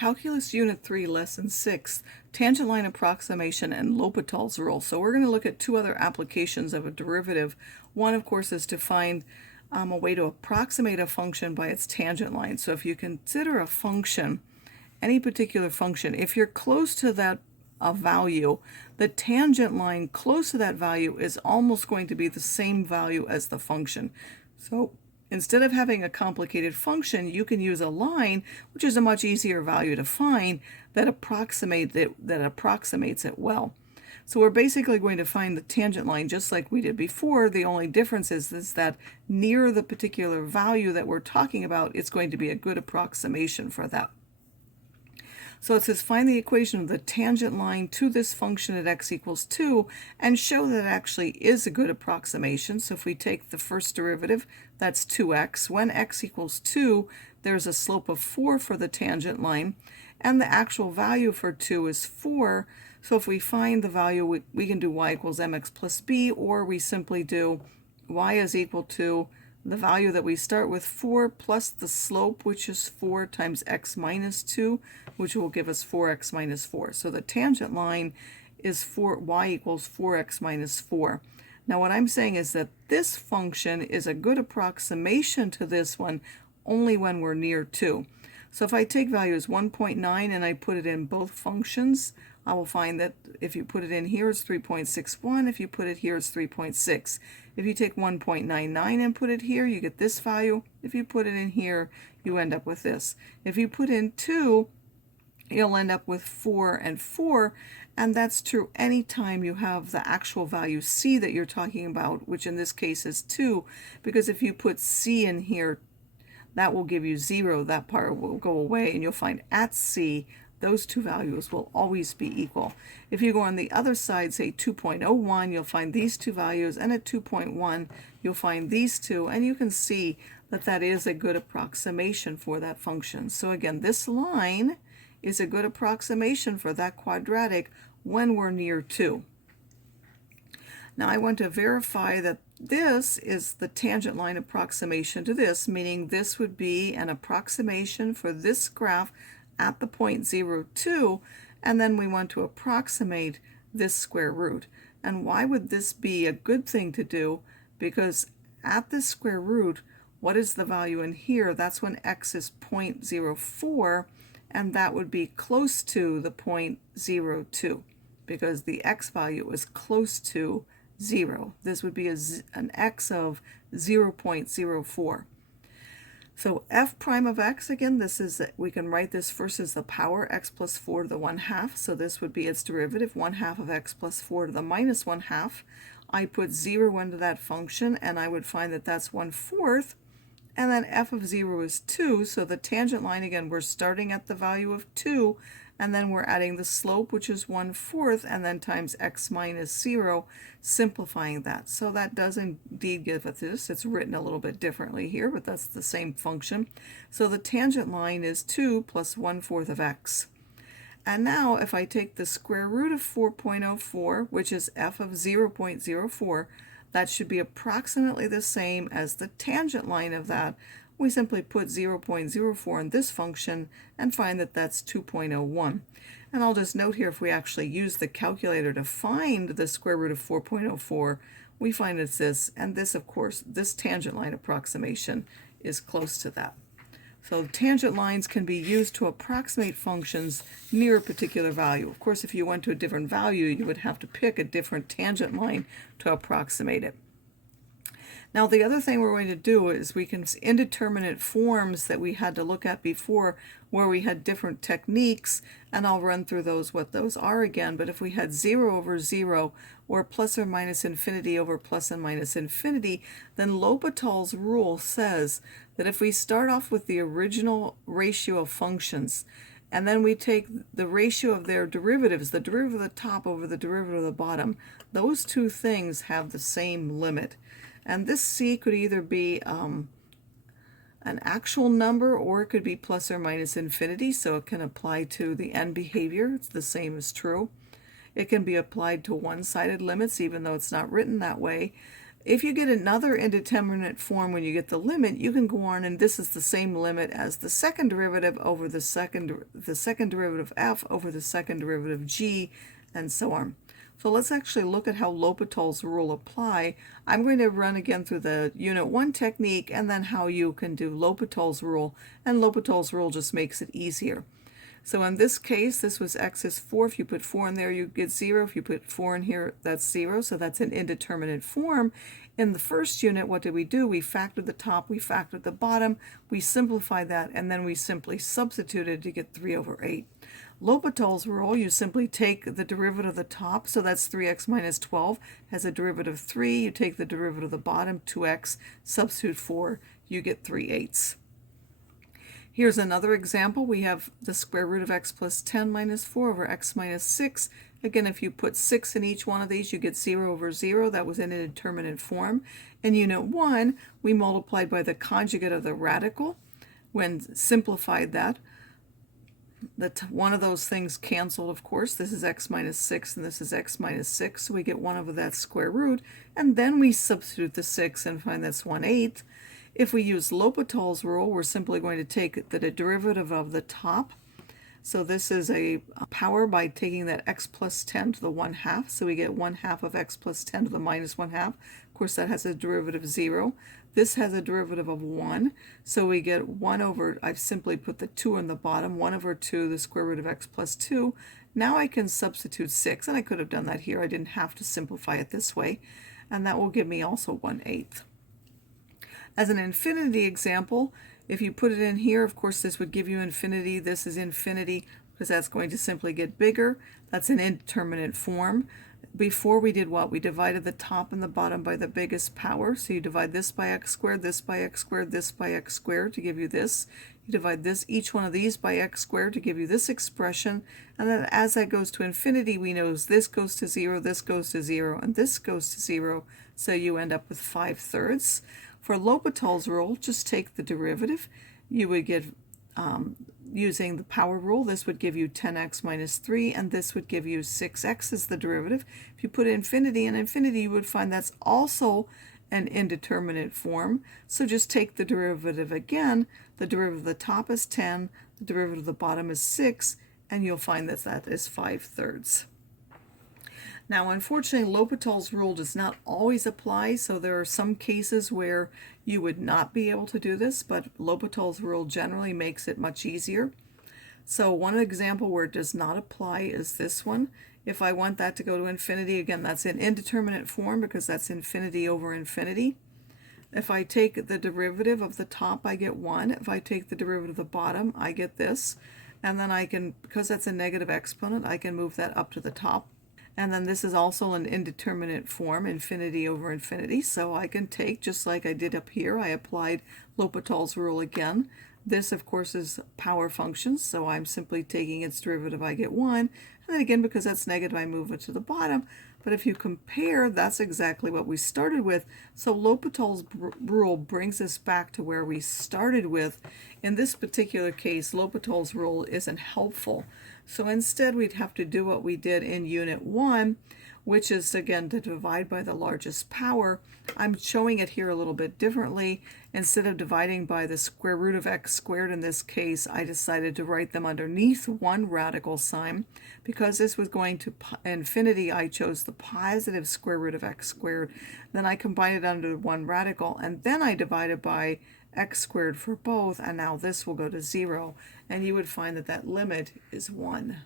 Calculus Unit 3, Lesson 6, Tangent Line Approximation and L'Hopital's Rule. So we're going to look at two other applications of a derivative. One, of course, is to find a way to approximate a function by its tangent line. So if you consider a function, any particular function, if you're close to that value, the tangent line close to that value is almost going to be the same value as the function. So instead of having a complicated function, you can use a line, which is a much easier value to find, that approximates it well. So we're basically going to find the tangent line just like we did before. The only difference is that near the particular value that we're talking about, it's going to be a good approximation for that. So it says find the equation of the tangent line to this function at x equals 2 and show that it actually is a good approximation. So if we take the first derivative, that's 2x. When x equals 2, there's a slope of 4 for the tangent line, and the actual value for 2 is 4. So if we find the value, we can do y equals mx plus b, or we simply do y is equal to the value that we start with, 4, plus the slope, which is 4 times x minus 2, which will give us 4x minus 4. So the tangent line is y equals 4x minus 4. Now what I'm saying is that this function is a good approximation to this one only when we're near 2. So if I take values 1.9 and I put it in both functions, I will find that if you put it in here, it's 3.61. If you put it here, it's 3.6. If you take 1.99 and put it here, you get this value. If you put it in here, you end up with this. If you put in 2, you'll end up with 4 and 4, and that's true anytime you have the actual value c that you're talking about, which in this case is 2, because if you put c in here, that will give you 0. That part will go away, and you'll find at c, those two values will always be equal. If you go on the other side, say 2.01, you'll find these two values, and at 2.1, you'll find these two, and you can see that that is a good approximation for that function. So again, this line is a good approximation for that quadratic when we're near 2. Now I want to verify that this is the tangent line approximation to this, meaning this would be an approximation for this graph at the point 0, 2, and then we want to approximate this square root. And why would this be a good thing to do? Because at this square root, what is the value in here? That's when x is 0.04, and that would be close to the 0.02, because the x value is close to 0. This would be an x of 0.04. So f prime of x, again, this is, we can write this first as the power x plus 4 to the 1/2. So this would be its derivative, 1/2 of x plus 4 to the minus 1/2. I put 0 into that function, and I would find that that's 1/4. And then f of 0 is 2. So the tangent line, again, we're starting at the value of 2, and then we're adding the slope, which is 1/4, and then times x minus 0, simplifying that. So that does indeed give us this. It's written a little bit differently here, but that's the same function. So the tangent line is 2 plus 1/4 of x. And now if I take the square root of 4.04, which is f of 0.04, that should be approximately the same as the tangent line of that. We simply put 0.04 in this function and find that that's 2.01. And I'll just note here, if we actually use the calculator to find the square root of 4.04, we find it's this, and this, of course, this tangent line approximation is close to that. So tangent lines can be used to approximate functions near a particular value. Of course, if you went to a different value, you would have to pick a different tangent line to approximate it. Now the other thing we're going to do is we can indeterminate forms that we had to look at before, where we had different techniques, and I'll run through those, what those are again. But if we had 0 over 0, or plus or minus infinity over plus and minus infinity, then L'Hopital's rule says that if we start off with the original ratio of functions, and then we take the ratio of their derivatives, the derivative of the top over the derivative of the bottom, those two things have the same limit. And this c could either be an actual number, or it could be plus or minus infinity, so it can apply to the end behavior. It's the same as true. It can be applied to one-sided limits, even though it's not written that way. If you get another indeterminate form when you get the limit, you can go on, and this is the same limit as the second derivative over the second derivative f over the second derivative g, and so on. So let's actually look at how L'Hopital's rule apply. I'm going to run again through the Unit 1 technique and then how you can do L'Hopital's rule, and L'Hopital's rule just makes it easier. So in this case, this was x is 4. If you put 4 in there, you get 0. If you put 4 in here, that's 0. So that's an indeterminate form. In the first unit, what did we do? We factored the top, we factored the bottom, we simplified that, and then we simply substituted to get 3 over 8. L'Hopital's rule, you simply take the derivative of the top, so that's 3x minus 12, has a derivative of 3. You take the derivative of the bottom, 2x, substitute 4, you get 3/8. Here's another example. We have the square root of x plus 10 minus 4 over x minus 6. Again, if you put 6 in each one of these, you get 0 over 0. That was in an indeterminate form. In Unit 1, we multiplied by the conjugate of the radical. When simplified that, one of those things canceled, of course. This is x minus 6 and this is x minus 6. So we get 1 over that square root. And then we substitute the 6 and find that's 1/8. If we use L'Hopital's rule, we're simply going to take the derivative of the top. So this is a power by taking that x plus 10 to the 1/2. So we get 1/2 of x plus 10 to the minus 1/2. Of course, that has a derivative 0. This has a derivative of 1. So we get 1 over, I've simply put the 2 in the bottom, 1 over 2, the square root of x plus 2. Now I can substitute 6, and I could have done that here. I didn't have to simplify it this way. And that will give me also 1/8. As an infinity example, if you put it in here, of course, this would give you infinity. This is infinity because that's going to simply get bigger. That's an indeterminate form. Before we did what? We divided the top and the bottom by the biggest power. So you divide this by x squared, this by x squared, this by x squared to give you this. You divide each one of these by x squared to give you this expression. And then as that goes to infinity, we know this goes to 0, this goes to 0, and this goes to 0. So you end up with 5/3. For L'Hopital's rule, just take the derivative. You would get, using the power rule, this would give you 10x minus 3, and this would give you 6x as the derivative. If you put infinity in infinity, you would find that's also an indeterminate form. So just take the derivative again. The derivative of the top is 10, the derivative of the bottom is 6, and you'll find that that is 5/3. Now, unfortunately, L'Hopital's rule does not always apply, so there are some cases where you would not be able to do this, but L'Hopital's rule generally makes it much easier. So one example where it does not apply is this one. If I want that to go to infinity, again, that's an indeterminate form because that's infinity over infinity. If I take the derivative of the top, I get 1. If I take the derivative of the bottom, I get this. And then I can, because that's a negative exponent, I can move that up to the top. And then this is also an indeterminate form, infinity over infinity. So I can take, just like I did up here, I applied L'Hopital's rule again. This, of course, is power functions, so I'm simply taking its derivative, I get 1. And then again, because that's negative, I move it to the bottom. But if you compare, that's exactly what we started with. So L'Hopital's rule brings us back to where we started with. In this particular case, L'Hopital's rule isn't helpful. So instead, we'd have to do what we did in Unit 1, which is, again, to divide by the largest power. I'm showing it here a little bit differently. Instead of dividing by the square root of x squared in this case, I decided to write them underneath one radical sign. Because this was going to infinity, I chose the positive square root of x squared. Then I combined it under one radical, and then I divided by x squared for both, and now this will go to 0. And you would find that that limit is 1.